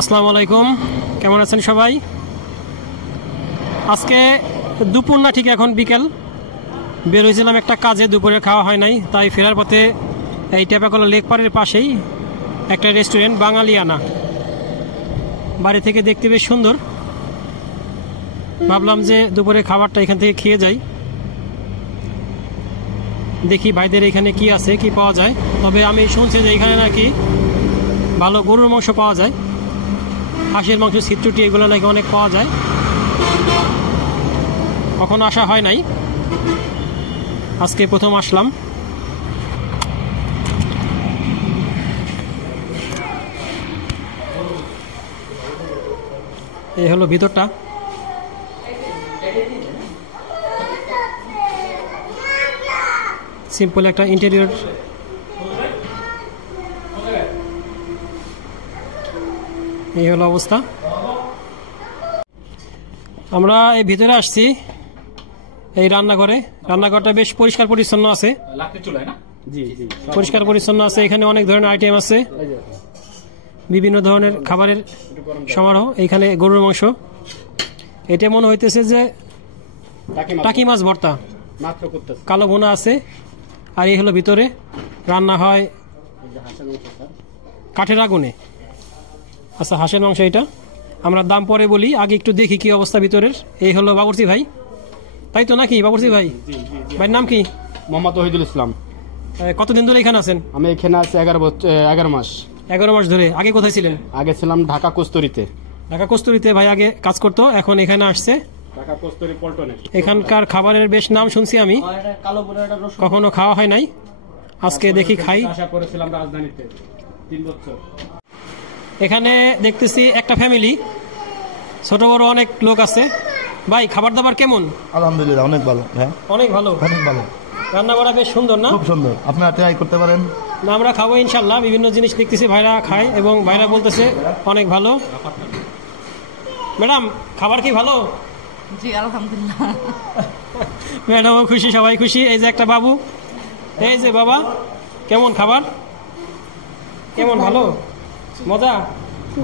আসসালামু আলাইকুম, কেমন আছেন সবাই? আজকে দুপুর না, ঠিক এখন বিকেল। বের হয়েছিলাম একটা কাজে, দুপুরে খাওয়া হয় নাই, তাই ফেরার পথে এই টেপাকলা লেক পাড়ের পাশেই একটা রেস্টুরেন্ট, বাঙালিয়ানা। বাড়ি থেকে দেখতে বেশ সুন্দর। ভাবলাম যে দুপুরে খাবারটা এখান থেকে খেয়ে যাই, দেখি ভাইদের এখানে কি আছে, কি পাওয়া যায়। তবে আমি শুনছি যে এখানে নাকি ভালো গরুর মাংস পাওয়া যায়, হাঁসের মাংস, ছিট্টুটি, এগুলো নাকি অনেক পাওয়া যায়। কখনো আসা হয় নাই, আজকে প্রথম আসলাম। এই হলো ভিতরটা। সিম্পল একটা ইন্টেরিয়র। এই হলো অবস্থা। আমরা এই ভিতরে আসছি, এই রান্নাঘরে। রান্নাঘরটা বেশ পরিষ্কার পরিচ্ছন্ন আছে, পরিষ্কার পরিচ্ছন্ন আছে। এখানে অনেক ধরনের আইটেম আছে, বিভিন্ন ধরনের খাবারের সমারোহ। এইখানে গরুর মাংস, এটা মনে হইতেছে যে টাকি মাছ ভর্তা, কালো ভুনা আছে। আর এই হলো ভিতরে রান্না হয় কাঠের আগুনে। আচ্ছা, হাঁসের মাংস এটা। আমরা দাম পরে বলি, আগে একটু দেখি কি অবস্থা ভিতরের। এই হলো বাবুর্চি ভাই, তাই তো নাকি বাবুর্চি ভাই? ভাইয়ের নাম কি? মোহাম্মদ ওহিদুল ইসলাম। কতদিন ধরে এখানে আছেন? আমি এখানে আছি 11 মাস। 11 মাস ধরে। আগে কোথায় ছিলেন? আগে ছিলাম ঢাকা কস্তুরীতে। ঢাকা কস্তুরীতে ভাই আগে কাজ করতো, এখন এখানে আসছে ঢাকা কস্তুরী পল্টনে। এখানকার খাবারের বেশ নাম শুনছি আমি, কখনো খাওয়া হয় নাই। আজকে দেখি খাই। আশা করেছিলাম রাজধানীতে 3 বছর। এখানে দেখতেছি একটা ফ্যামিলি, ছোট বড় অনেক লোক আছে। ভাই, খাবার দাবার কেমন? আলহামদুলিল্লাহ, অনেক ভালো। হ্যাঁ, অনেক ভালো, অনেক ভালো। রান্না করা বেশ সুন্দর না? খুব সুন্দর, আপনারা ট্রাই করতে পারেন। না, আমরা খাবো ইনশাল্লাহ। বিভিন্ন জিনিস দেখতেছি ভাইরা খায় এবং ভাইরা বলতেছে অনেক ভালো। ম্যাডাম, খাবার কি ভালো? জি আলহামদুলিল্লাহ। ম্যাডামও খুশি, সবাই খুশি। এই যে একটা বাবু, এই যে বাবা, কেমন খাবার? কেমন? ভালো, মজা?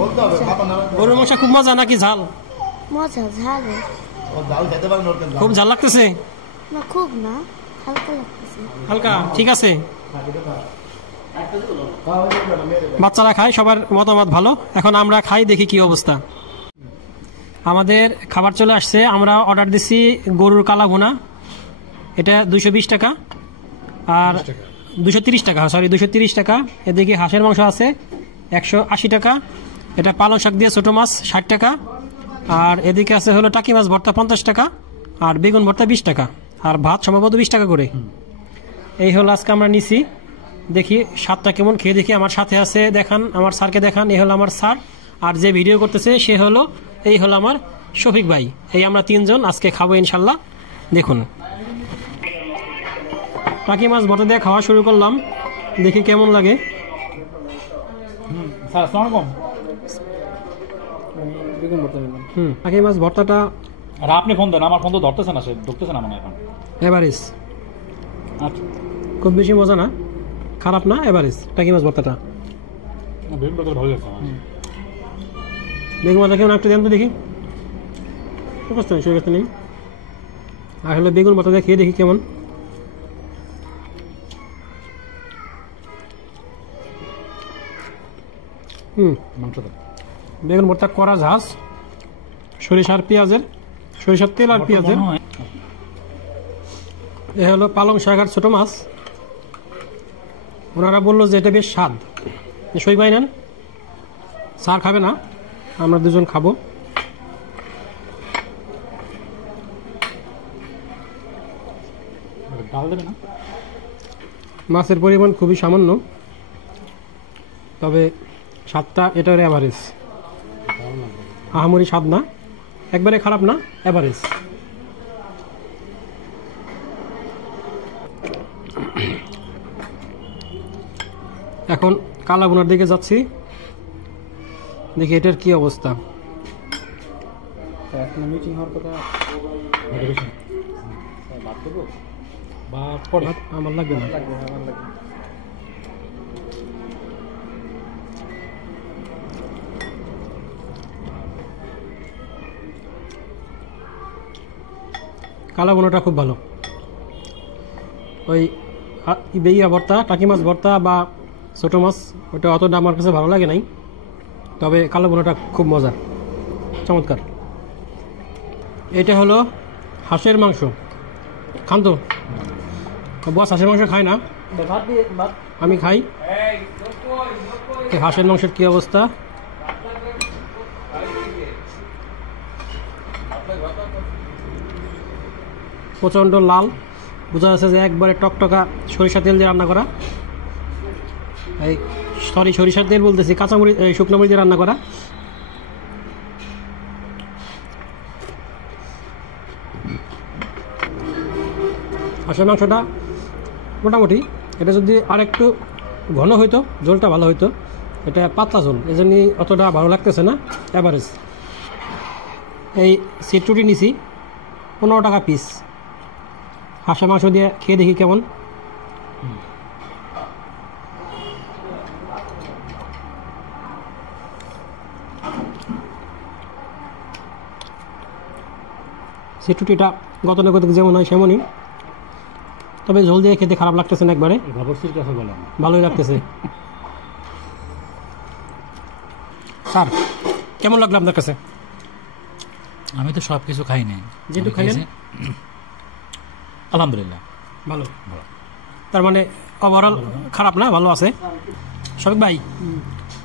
বলতে হবে গরুর মাংস খুব মজা নাকি ঝাল? মজা ঝাল। ডাল খেতে পারেন, ওর খুব ঝাল লাগতেছে? না, খুব না, হালকা লাগতেছে। হালকা, ঠিক আছে। বাচ্চারা খায়, সবার মতামত ভালো। এখন আমরা খাই, দেখি কি অবস্থা। আমাদের খাবার চলে আসছে। আমরা অর্ডার দিচ্ছি গরুর কালা ভুনা, এটা 220 টাকা। আর 230 টাকা, সরি 230 টাকা। এদিকে হাঁসের মাংস আছে 180 টাকা। এটা পালং শাক দিয়ে ছোটো মাছ 60 টাকা। আর এদিকে আছে হলো টাকি মাছ ভর্তা 50 টাকা। আর বেগুন ভর্তা 20 টাকা। আর ভাত সম্ভবত 20 টাকা করে। এই হলো আজকে আমরা নিছি। দেখি স্বাদটা কেমন, খেয়ে দেখি। আমার সাথে আছে, দেখান আমার স্যারকে দেখান। এই হলো আমার স্যার, আর যে ভিডিও করতেছে সে হলো, এই হলো আমার শফিক ভাই। এই আমরা 3 জন আজকে খাবো ইনশাল্লাহ। দেখুন, টাকি মাছ ভর্তা দিয়ে খাওয়া শুরু করলাম, দেখি কেমন লাগে। টাকি মাছ ভর্তাটা আর আপনি ফোন দেন, আমার ফোন তো ধরতেছে না, সে ঢুকতেছে না মানে এখন। এভারেজ, আচ্ছা, খুব বেশি মজা না, খারাপ না, এভারেজ টাকি মাছ ভর্তাটা। বেগুন ভর্তা ভালো লাগছে আমার। বেগুন ভর্তা কেমন একটু দেন তো দেখি। সুব্যস্ত নেই। আর হলো বেগুন ভর্তা দিয়ে খেয়ে দেখি কেমন। মাংসটা বেগুন ভর্তা করা ঝাঁস, সরিষার তেল আর পেঁয়াজের। এ হলো পালং শাক আর ছোটো মাছ। ওনারা বললো যে এটা বেশ স্বাদ। সই ভাই নেন, স্যার খাবে না, আমরা 2 জন খাবো। ডাল দেবে না? মাছের পরিমাণ খুবই সামান্য, তবে স্বাদটা এটার অ্যাভারেজ। আহামরি স্বাদ না, একবারে খারাপ না, অ্যাভারেজ। এখন কালা ভুনার দিকে যাচ্ছি, দেখি এটার কি অবস্থা। মিটিং হওয়ার কথা বা পরে আমার লাগবে না। কালা বোনাটা খুব ভালো। ওই বেইয়া ভর্তা, টাকি মাছ ভর্তা বা ছোটো মাছ ওটা অতটা আমার কাছে ভালো লাগে নাই, তবে কালো বোনাটা খুব মজার, চমৎকার। এটা হলো হাঁসের মাংস। খান তো বস, হাঁসের মাংস খায় না, আমি খাই। এই হাঁসের মাংসের কী অবস্থা! প্রচণ্ড লাল, বোঝা যাচ্ছে যে একবারে টকটকা সরিষা তেল দিয়ে রান্না করা। এই সরিষার তেল বলতেছি, কাঁচামরিচ, শুকনো মরিচ দিয়ে রান্না করা। হাঁসের মাংসটা মোটামুটি, এটা যদি আর একটু ঘন হইতো, ঝোলটা ভালো হইতো। এটা পাতলা ঝোল, এই জন্যই অতটা ভালো লাগতেছে না, অ্যাভারেজ। এই সিট্রুটি নিছি 15 টাকা পিস। হাঁসের মাংস দিয়ে খেয়ে দেখি কেমন। সিট্রুটিটা গতানুগতিক যেমন হয় সেমনই, তবে ঝোল দিয়ে খেতে খারাপ লাগতেছে না, একবারে ভালোই লাগতেছে। স্যার কেমন লাগলো আপনার কাছে? আমি তো সব কিছু খাই নাই, যেটু খাইলেন আলহামদুলিল্লাহ ভালো। তার মানে ওভারঅল খারাপ না, ভালো আছে। শফিক ভাই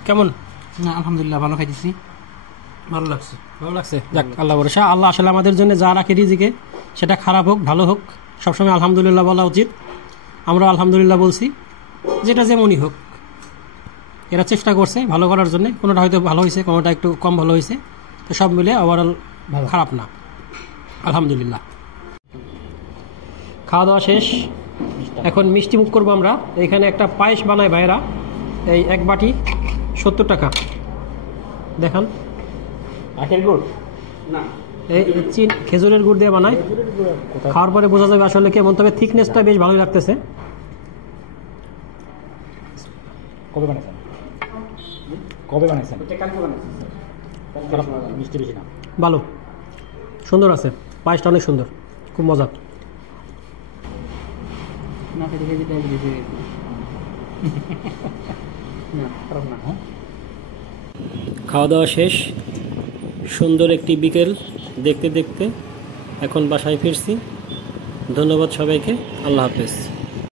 কেমন? না আলহামদুলিল্লাহ ভালো খাইতেছি, ভালো লাগছে, ভালো লাগছে। যাক, আল্লাহ ভরসা। আল্লাহ আসলে আমাদের জন্য যা রাখে রিজিকে, সেটা খারাপ হোক ভালো হোক, সবসময় আলহামদুলিল্লাহ বলা উচিত। আমরা আলহামদুলিল্লাহ বলছি, যেটা যেমনই হোক। এরা চেষ্টা করছে ভালো করার জন্য, কোনোটা হয়তো ভালো হয়েছে, কোনোটা একটু কম ভালো হয়েছে, তো সব মিলে ওভারঅল খারাপ না, আলহামদুলিল্লাহ। খাওয়া দাওয়া শেষ, এখন মিষ্টি মুখ করবো আমরা। এখানে একটা পায়েস বানায় ভাইয়েরা, এই এক বাটি 70 টাকা। দেখান, আখের গুড় এই খেজুরের গুড় দিয়ে বানায়। খাওয়ার পরে বোঝা যাবে আসলে কেমন, তবে থিকনেসটা বেশ ভালোই লাগতেছে। কবে বানাইছেন? মিষ্টি বেশি না, ভালো, সুন্দর আছে, পায়েসটা অনেক সুন্দর, খুব মজা। না খেতে খেতে ডায়াবেটিস হয়ে গেছে। খাওয়া দাওয়া শেষ, সুন্দর একটি বিকেল দেখতে দেখতে এখন বাসায় ফিরছি। ধন্যবাদ সবাইকে, আল্লাহ হাফেজ।